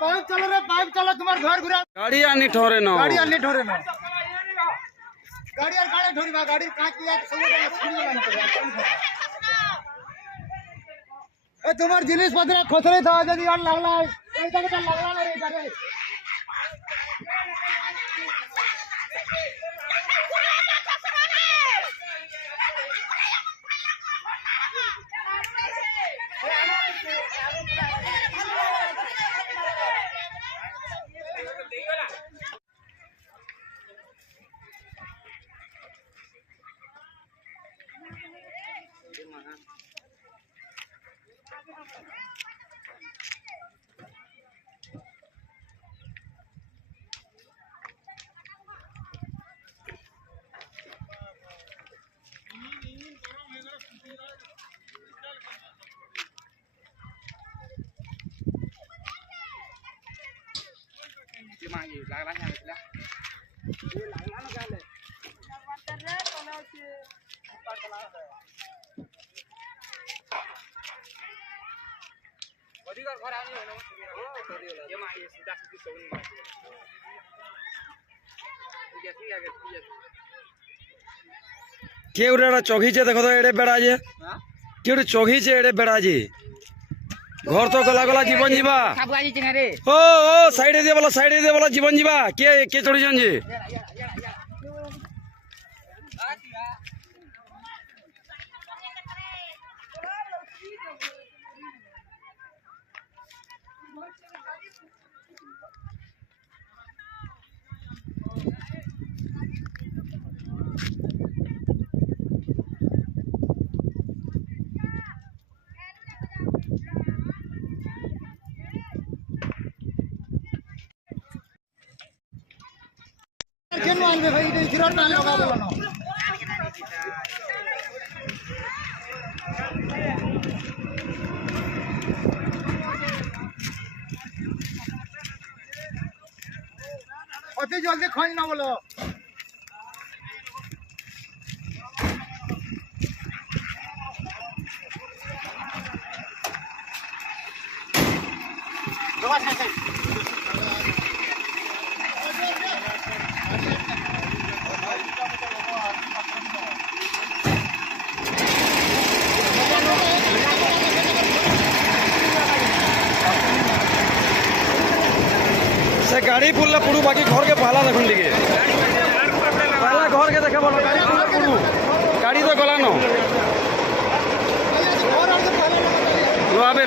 pipe चलो रे, pipe चलो, तुम्हारे घर घुरा गाड़ी आनी ठोरे न गाड़ी आनी ठोरे न गाड़ी और गाड़ी ठोरी बा गाड़ी काट लिया सब ए तुम्हार जिनिस पत्र खोसरे था यदि और लगला ऐसा के लगला रे इधर लागला क्या निकला ये लागला ना गाले कर रे कोना से ऊपर चला है बड़ी का घर आनी है ना ये मां ये सीधा सीधी सोनी मां ये क्या गया के उरेड़ा चौकी छे देखो तो एड़े बेड़ा जे हां के उरे चौकी छे एड़े बेड़ा जे घर तो गला गला जीवन जीवा ओ ओ साइड दे बोला जीवन जीवा के चढ़ी जान जी केन आनबे भाई इधर चिरोट ना लगा बोलनो अति जल्दी खोज ना बोलो से गाड़ी पुल्ला पुरु बाकी घर के पहला देखुन दिखे पहला घर के देखे बोलो गाड़ी पुल्ला पुरु गाड़ी तो गला नो लोआबे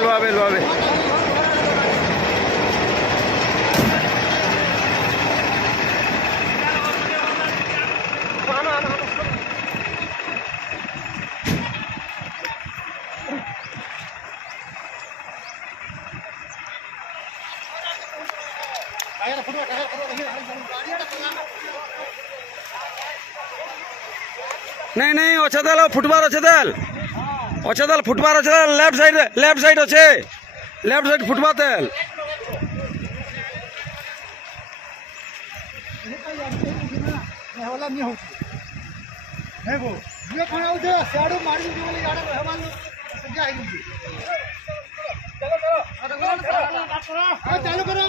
नहीं अच्छे देल फुटबार अच्छे देल फुटबार अच्छे देल लेफ्ट साइड अच्छे लेफ्ट साइड फुटबार तेल चालू करो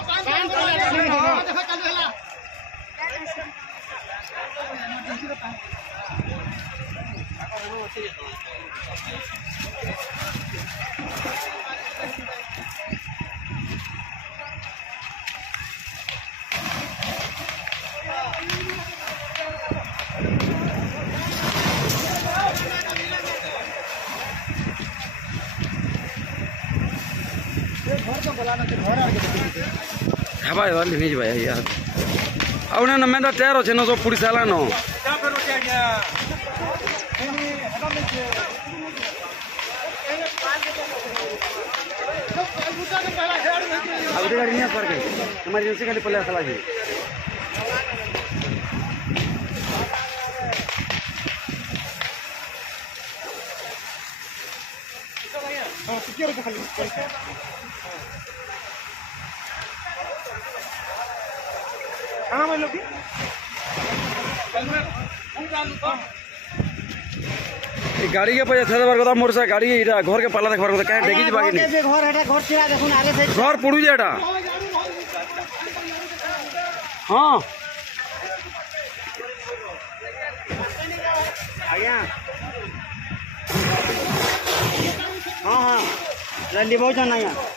हाँ भाई वाली नहीं भाई यार अब ना मैं तैयार हो न तो पूरी साला नो अब गाड़ी नहीं पर गई इमरजेंसी खाली पहले साला जी हाँ टिकियर को खाली खाना मैं लोग गाड़ी के पैसा थे बार কথা মোর সা গাড়ি এটা ঘর কে পালা দেখবার কথা কাহে দেখি দিবা কি যে ঘর এটা ঘর ছিড়া দেখুন আগে থেকে ঘর পড়ু যে এটা হ্যাঁ आज्ञा हाँ हाँ जल्दी बहुत जाना है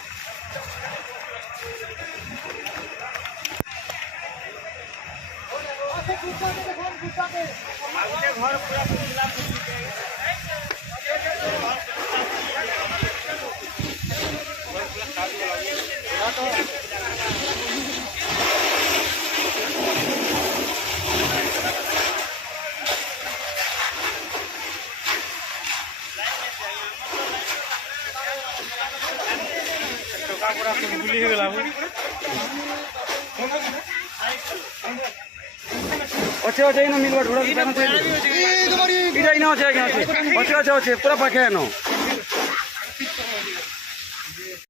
गुली हो गला अच्छे अच्छे ना मिलवा थोड़ा इटा इना अच्छे अच्छे अच्छे अच्छे पूरा पाखे है ना